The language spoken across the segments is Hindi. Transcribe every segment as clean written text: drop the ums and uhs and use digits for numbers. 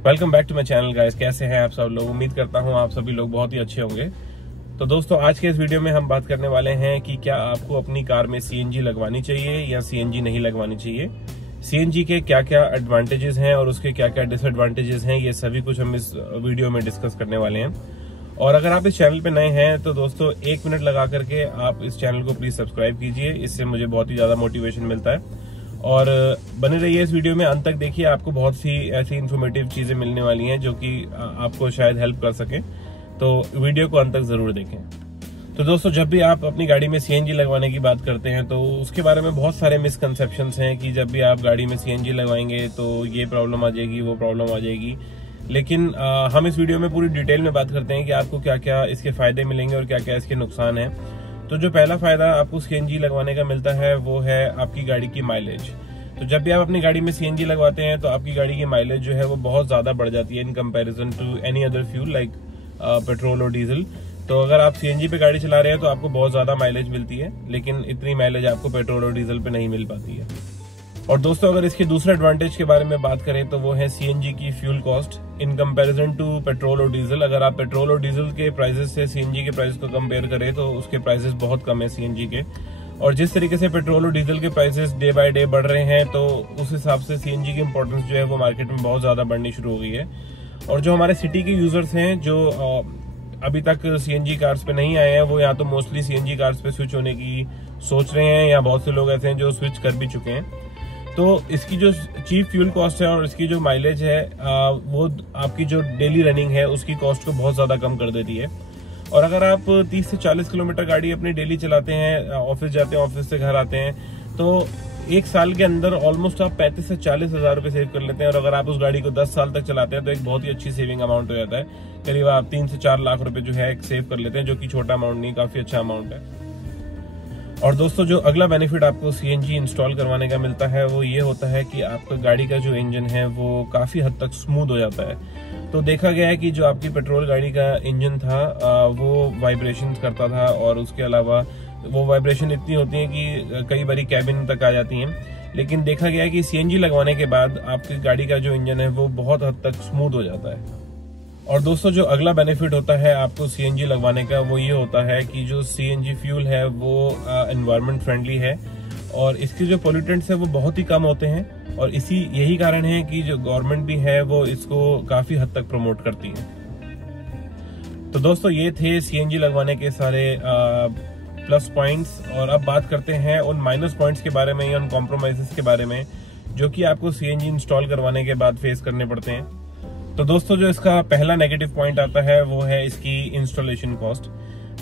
Welcome back to my channel guys. कैसे हैं आप सब लोग? उम्मीद करता हूं आप सभी लोग बहुत ही अच्छे होंगे। तो दोस्तों, आज के इस वीडियो में हम बात करने वाले हैं कि क्या आपको अपनी कार में सीएनजी लगवानी चाहिए या सीएनजी नहीं लगवानी चाहिए, सीएनजी के क्या क्या एडवांटेजेस हैं और उसके क्या क्या डिसएडवांटेजेस हैं, ये सभी कुछ हम इस वीडियो में डिस्कस करने वाले हैं। और अगर आप इस चैनल पे नए हैं तो दोस्तों 1 मिनट लगा करके आप इस चैनल को प्लीज सब्सक्राइब कीजिए, इससे मुझे बहुत ही ज्यादा मोटिवेशन मिलता है। और बने रहिए इस वीडियो में, अंत तक देखिए, आपको बहुत सी ऐसी इन्फॉर्मेटिव चीजें मिलने वाली हैं जो कि आपको शायद हेल्प कर सके, तो वीडियो को अंत तक जरूर देखें। तो दोस्तों, जब भी आप अपनी गाड़ी में सीएनजी लगवाने की बात करते हैं तो उसके बारे में बहुत सारे मिसकंसेप्शंस हैं कि जब भी आप गाड़ी में सीएनजी लगवाएंगे तो ये प्रॉब्लम आ जाएगी, वो प्रॉब्लम आ जाएगी। लेकिन हम इस वीडियो में पूरी डिटेल में बात करते हैं कि आपको क्या क्या इसके फायदे मिलेंगे और क्या क्या इसके नुकसान है। तो जो पहला फायदा आपको सीएनजी लगवाने का मिलता है वो है आपकी गाड़ी की माइलेज। तो जब भी आप अपनी गाड़ी में सीएनजी लगवाते हैं तो आपकी गाड़ी की माइलेज जो है वो बहुत ज्यादा बढ़ जाती है in comparison to any other fuel like petrol और डीजल। तो अगर आप सीएनजी पे गाड़ी चला रहे हैं तो आपको बहुत ज्यादा माइलेज मिलती है, लेकिन इतनी माइलेज आपको पेट्रोल और डीजल पे नहीं मिल पाती है। और दोस्तों, अगर इसके दूसरे एडवांटेज के बारे में बात करें तो वो है सीएनजी की fuel cost in comparison to petrol और डीजल। अगर आप पेट्रोल और डीजल के प्राइसेस से सीएनजी के प्राइस को कंपेयर करें तो उसके प्राइसेस बहुत कम है सीएनजी के। और जिस तरीके से पेट्रोल और डीजल के प्राइसेस डे बाय डे बढ़ रहे हैं तो उस हिसाब से सीएनजी की इंपॉर्टेंस जो है वो मार्केट में बहुत ज्यादा बढ़नी शुरू हो गई है। और जो हमारे सिटी के यूजर्स हैं जो अभी तक सीएनजी कार्स पे नहीं आए हैं, वो या तो मोस्टली सीएनजी कार्स पे स्विच होने की सोच रहे हैं या बहुत से लोग ऐसे हैं जो स्विच कर भी चुके हैं। तो इसकी जो चीप फ्यूल कॉस्ट है और इसकी जो माइलेज है वो आपकी जो डेली रनिंग है उसकी कॉस्ट को बहुत ज्यादा कम कर देती है। और अगर आप 30 से 40 किलोमीटर गाड़ी अपनी डेली चलाते हैं, ऑफिस जाते हैं, ऑफिस से घर आते हैं, तो एक साल के अंदर ऑलमोस्ट आप 35 से 40 हजार रुपए सेव कर लेते हैं। और अगर आप उस गाड़ी को 10 साल तक चलाते हैं तो एक बहुत ही अच्छी सेविंग अमाउंट हो जाता है। करीब आप 3 से 4 लाख रुपए जो है सेव कर लेते हैं, जो कि छोटा अमाउंट नहीं, काफी अच्छा अमाउंट है। और दोस्तों, जो अगला बेनिफिट आपको सीएनजी इंस्टॉल करवाने का मिलता है वो ये होता है कि आपका गाड़ी का जो इंजन है वो काफी हद तक स्मूथ हो जाता है। तो देखा गया है कि जो आपकी पेट्रोल गाड़ी का इंजन था वो वाइब्रेशन करता था, और उसके अलावा वो वाइब्रेशन इतनी होती है कि कई बारी कैबिन तक आ जाती हैं। लेकिन देखा गया है कि सीएनजी लगवाने के बाद आपकी गाड़ी का जो इंजन है वो बहुत हद तक स्मूथ हो जाता है। और दोस्तों, जो अगला बेनिफिट होता है आपको सीएनजी लगवाने का वो ये होता है कि जो सीएनजी फ्यूल है वो एनवायरनमेंट फ्रेंडली है और इसके जो पोल्यूटेंट्स है वो बहुत ही कम होते हैं। और यही कारण है कि जो गवर्नमेंट भी है वो इसको काफी हद तक प्रमोट करती है। तो दोस्तों, ये थे सीएनजी लगवाने के सारे प्लस पॉइंट्स। और अब बात करते हैं उन माइनस पॉइंट्स के बारे में या उन कॉम्प्रोमाइजेस के बारे में जो कि आपको सीएनजी इंस्टॉल करवाने के बाद फेस करने पड़ते हैं। तो दोस्तों, जो इसका पहला नेगेटिव पॉइंट आता है वो है इसकी इंस्टॉलेशन कॉस्ट।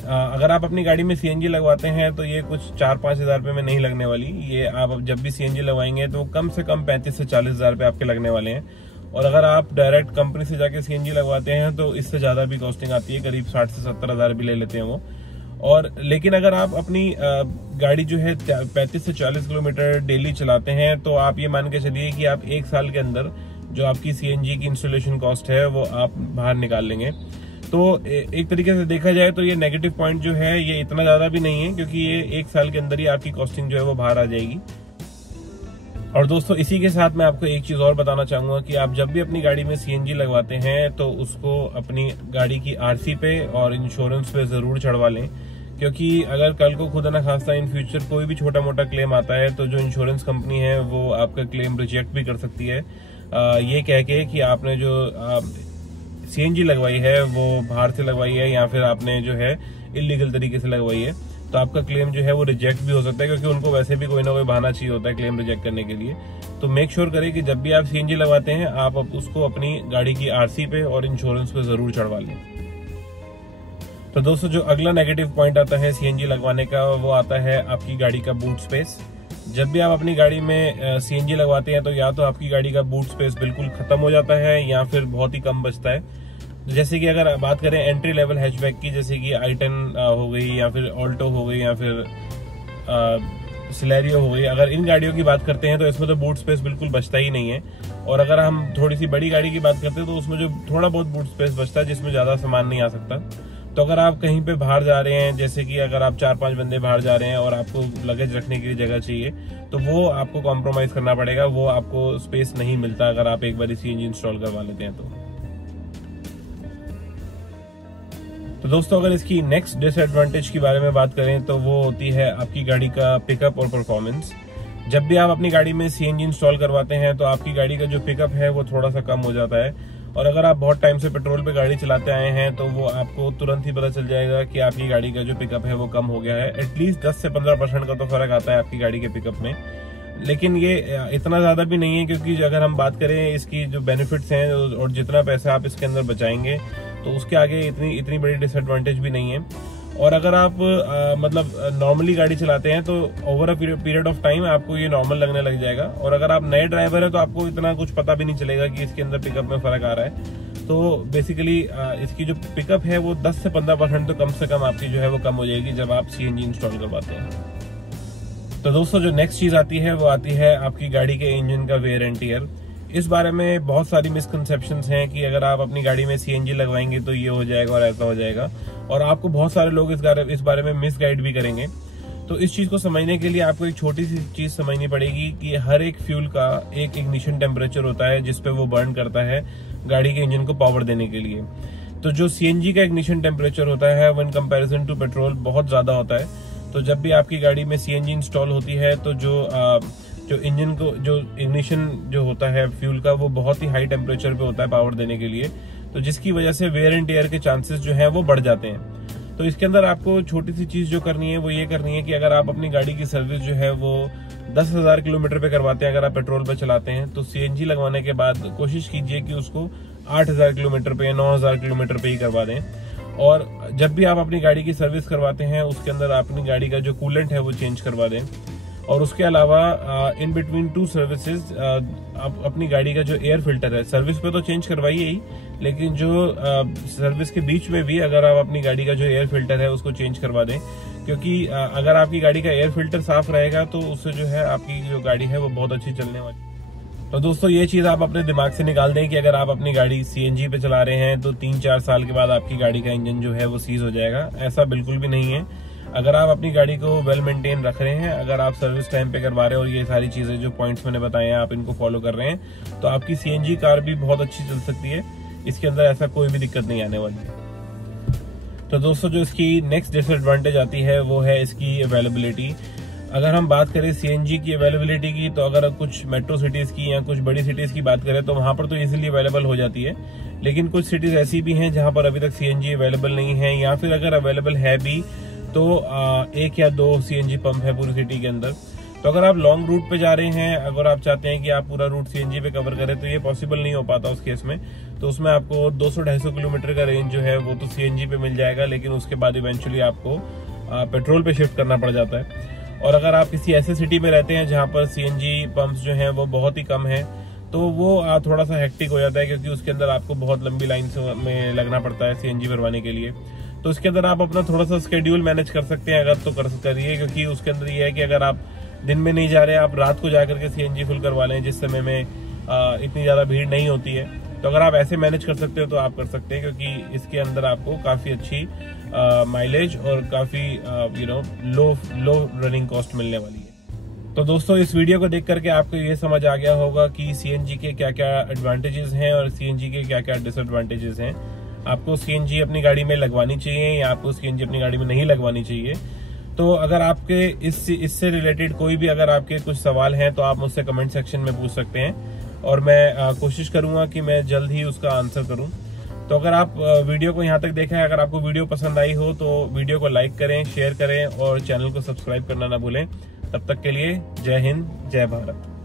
अगर आप अपनी गाड़ी में सीएनजी लगवाते हैं तो ये कुछ 4-5 हजार रुपए में नहीं लगने वाली। ये आप जब भी सीएनजी लगवाएंगे तो कम से कम 35 से 40 हजार रुपए आपके लगने वाले हैं। और अगर आप डायरेक्ट कंपनी से जाके सीएनजी लगवाते हैं तो इससे ज्यादा भी कॉस्टिंग आती है, करीब 60 से 70 हजार भी ले लेते हैं वो। और लेकिन अगर आप अपनी गाड़ी जो है 35 से 40 किलोमीटर डेली चलाते हैं तो आप ये मान के चलिए कि आप 1 साल के अंदर जो आपकी सीएनजी की इंस्टॉलेशन कॉस्ट है वो आप बाहर निकाल लेंगे। तो एक तरीके से देखा जाए तो ये नेगेटिव पॉइंट जो है ये इतना ज्यादा भी नहीं है, क्योंकि ये 1 साल के अंदर ही आपकी कॉस्टिंग जो है वो बाहर आ जाएगी। और दोस्तों, इसी के साथ मैं आपको एक चीज और बताना चाहूंगा कि आप जब भी अपनी गाड़ी में सीएनजी लगवाते हैं तो उसको अपनी गाड़ी की आरसी पे और इंश्योरेंस पे जरूर चढ़वा लें, क्योंकि अगर कल को खुदा ना खास्ता इन फ्यूचर कोई भी छोटा मोटा क्लेम आता है तो जो इंश्योरेंस कंपनी है वो आपका क्लेम रिजेक्ट भी कर सकती है, ये कह के कि आपने जो सीएनजी लगवाई है वो बाहर से लगवाई है या फिर आपने जो है इलीगल तरीके से लगवाई है। तो आपका क्लेम जो है वो रिजेक्ट भी हो सकता है, क्योंकि उनको वैसे भी कोई ना कोई बहाना चाहिए होता है क्लेम रिजेक्ट करने के लिए। तो मेक श्योर करें कि जब भी आप सीएनजी लगवाते हैं आप उसको अपनी गाड़ी की आरसी पे और इंश्योरेंस पे जरूर चढ़वा लें। तो दोस्तों, जो अगला नेगेटिव पॉइंट आता है सीएनजी लगवाने का वो आता है आपकी गाड़ी का बूट स्पेस। जब भी आप अपनी गाड़ी में सीएनजी लगवाते हैं तो या तो आपकी गाड़ी का बूट स्पेस बिल्कुल खत्म हो जाता है या फिर बहुत ही कम बचता है। जैसे कि अगर बात करें एंट्री लेवल हैचबैक की, जैसे कि i10 हो गई या फिर ऑल्टो हो गई या फिर सिलेरियो हो गई, अगर इन गाड़ियों की बात करते हैं तो इसमें तो बूट स्पेस बिल्कुल बचता ही नहीं है। और अगर हम थोड़ी सी बड़ी गाड़ी की बात करते हैं तो उसमें जो थोड़ा बहुत बूट स्पेस बचता है जिसमें ज्यादा सामान नहीं आ सकता। तो अगर आप कहीं पे बाहर जा रहे हैं, जैसे कि अगर आप 4-5 बंदे बाहर जा रहे हैं और आपको लगेज रखने के लिए जगह चाहिए, तो वो आपको कॉम्प्रोमाइज करना पड़ेगा, वो आपको स्पेस नहीं मिलता अगर आप एक बार सीएनजी इंस्टॉल करवा लेते हैं तो दोस्तों अगर इसकी नेक्स्ट डिसएडवांटेज के बारे में बात करें तो वो होती है आपकी गाड़ी का पिकअप और परफॉर्मेंस। जब भी आप अपनी गाड़ी में सीएनजी इंस्टॉल करवाते हैं तो आपकी गाड़ी का जो पिकअप है वो थोड़ा सा कम हो जाता है, और अगर आप बहुत टाइम से पेट्रोल पे गाड़ी चलाते आए हैं तो वो आपको तुरंत ही पता चल जाएगा कि आपकी गाड़ी का जो पिकअप है वो कम हो गया है। एटलीस्ट 10 से 15% का तो फर्क आता है आपकी गाड़ी के पिकअप में, लेकिन ये इतना ज्यादा भी नहीं है, क्योंकि अगर हम बात करें इसकी जो बेनिफिट्स हैं और जितना पैसा आप इसके अंदर बचाएंगे तो उसके आगे इतनी बड़ी डिसएडवांटेज भी नहीं है। और अगर आप मतलब नॉर्मली गाड़ी चलाते हैं तो over a period of time आपको ये नॉर्मल लगने लग जाएगा, और अगर आप नए ड्राइवर है तो आपको इतना कुछ पता भी नहीं चलेगा कि इसके अंदर पिकअप में फर्क आ रहा है। तो बेसिकली इसकी जो पिकअप है वो 10 से 15% तो कम से कम आपकी जो है वो कम हो जाएगी जब आप सीएनजी इंस्टॉल करवाते हैं। तो दोस्तों जो नेक्स्ट चीज आती है वो आती है आपकी गाड़ी के इंजन का वेयर एंड टियर। इस बारे में बहुत सारी मिसकंसेप्शंस हैं कि अगर आप अपनी गाड़ी में सीएनजी लगवाएंगे तो ये हो जाएगा और ऐसा हो जाएगा, और आपको बहुत सारे लोग इस बारे में मिस गाइड भी करेंगे। तो इस चीज को समझने के लिए आपको एक छोटी सी चीज समझनी पड़ेगी कि हर एक फ्यूल का एक इग्निशन टेम्परेचर होता है जिसपे वो बर्न करता है गाड़ी के इंजन को पावर देने के लिए। तो जो सीएनजी का इग्निशन टेम्परेचर होता है वो इन कंपेरिजन टू पेट्रोल बहुत ज्यादा होता है। तो जब भी आपकी गाड़ी में सीएनजी इंस्टॉल होती है तो जो इंजन को जो इग्निशन जो होता है फ्यूल का वो बहुत ही हाई टेम्परेचर पे होता है पावर देने के लिए, तो जिसकी वजह से वेयर एंड टेयर के चांसेस जो है वो बढ़ जाते हैं। तो इसके अंदर आपको छोटी सी चीज जो करनी है वो ये करनी है कि अगर आप अपनी गाड़ी की सर्विस जो है वो 10,000 किलोमीटर पे करवाते हैं, अगर आप पेट्रोल पे चलाते हैं, तो सीएनजी लगवाने के बाद कोशिश कीजिए कि उसको 8,000 किलोमीटर पे या 9,000 किलोमीटर पे ही करवा दें। और जब भी आप अपनी गाड़ी की सर्विस करवाते हैं उसके अंदर अपनी गाड़ी का जो कूलेंट है वो चेंज करवा दें। और उसके अलावा इन बिटवीन 2 सर्विसेज आप अपनी गाड़ी का जो एयर फिल्टर है, सर्विस पे तो चेंज करवाइए ही, लेकिन जो सर्विस के बीच में भी अगर आप अपनी गाड़ी का जो एयर फिल्टर है उसको चेंज करवा दें, क्योंकि अगर आपकी गाड़ी का एयर फिल्टर साफ रहेगा तो उससे जो है आपकी जो गाड़ी है वो बहुत अच्छी चलने वाली। तो दोस्तों ये चीज आप अपने दिमाग से निकाल दें कि अगर आप अपनी गाड़ी सीएनजी पे चला रहे हैं तो 3-4 साल के बाद आपकी गाड़ी का इंजन जो है वो सीज हो जाएगा। ऐसा बिल्कुल भी नहीं है। अगर आप अपनी गाड़ी को वेल मेंटेन रख रहे हैं, अगर आप सर्विस टाइम पे करवा रहे हैं और ये सारी चीजें जो पॉइंट्स मैंने बताए हैं आप इनको फॉलो कर रहे हैं, तो आपकी सीएनजी कार भी बहुत अच्छी चल सकती है। इसके अंदर ऐसा कोई भी दिक्कत नहीं आने वाली है। तो दोस्तों जो इसकी नेक्स्ट डिसएडवांटेज आती है वो है इसकी अवेलेबिलिटी। अगर हम बात करें सीएनजी की अवेलेबिलिटी की, तो अगर कुछ मेट्रो सिटीज की या कुछ बड़ी सिटीज की बात करें तो वहां पर तो इजीली अवेलेबल हो जाती है, लेकिन कुछ सिटीज ऐसी भी हैं जहां पर अभी तक सीएनजी अवेलेबल नहीं है, या फिर अगर अवेलेबल है भी तो 1 या 2 सीएनजी पंप है पूरी सिटी के अंदर। तो अगर आप लॉन्ग रूट पे जा रहे हैं, अगर आप चाहते हैं कि आप पूरा रूट सीएनजी पे कवर करें, तो ये पॉसिबल नहीं हो पाता उस केस में। तो उसमें आपको 200-250 किलोमीटर का रेंज जो है वो तो सीएनजी पे मिल जाएगा, लेकिन उसके बाद इवेंचुअली आपको पेट्रोल पे शिफ्ट करना पड़ जाता है। और अगर आप किसी ऐसे सिटी में रहते हैं जहां पर सीएनजी पंप्स जो हैं वो बहुत ही कम है, तो वो थोड़ा सा हेक्टिक हो जाता है, क्योंकि उसके अंदर आपको बहुत लंबी लाइन में लगना पड़ता है सीएनजी भरवाने के लिए। तो उसके अंदर आप अपना थोड़ा सा स्केड्यूल मैनेज कर सकते हैं, अगर तो करिए, क्योंकि उसके अंदर ये है कि अगर आप दिन में नहीं जा रहे, आप रात को जाकर के सीएनजी फुल करवा लें जिस समय में इतनी ज्यादा भीड़ नहीं होती है। तो अगर आप ऐसे मैनेज कर सकते हो तो आप कर सकते हैं, क्योंकि इसके अंदर आपको काफी अच्छी माइलेज और काफी लो रनिंग कॉस्ट मिलने वाली है। तो दोस्तों इस वीडियो को देख करके आपको ये समझ आ गया होगा कि सीएनजी के क्या क्या एडवांटेजेस हैं और सीएनजी के क्या क्या डिसएडवांटेजेस हैं। आपको सीएनजी अपनी गाड़ी में लगवानी चाहिए या आपको सीएनजी अपनी गाड़ी में नहीं लगवानी चाहिए। तो अगर आपके इससे रिलेटेड कोई भी अगर आपके कुछ सवाल हैं तो आप मुझसे कमेंट सेक्शन में पूछ सकते हैं, और मैं कोशिश करूंगा कि मैं जल्द ही उसका आंसर करूं। तो अगर आप वीडियो को यहाँ तक देखा है, अगर आपको वीडियो पसंद आई हो तो वीडियो को लाइक करें, शेयर करें और चैनल को सब्सक्राइब करना ना भूलें। तब तक के लिए जय हिंद, जय भारत।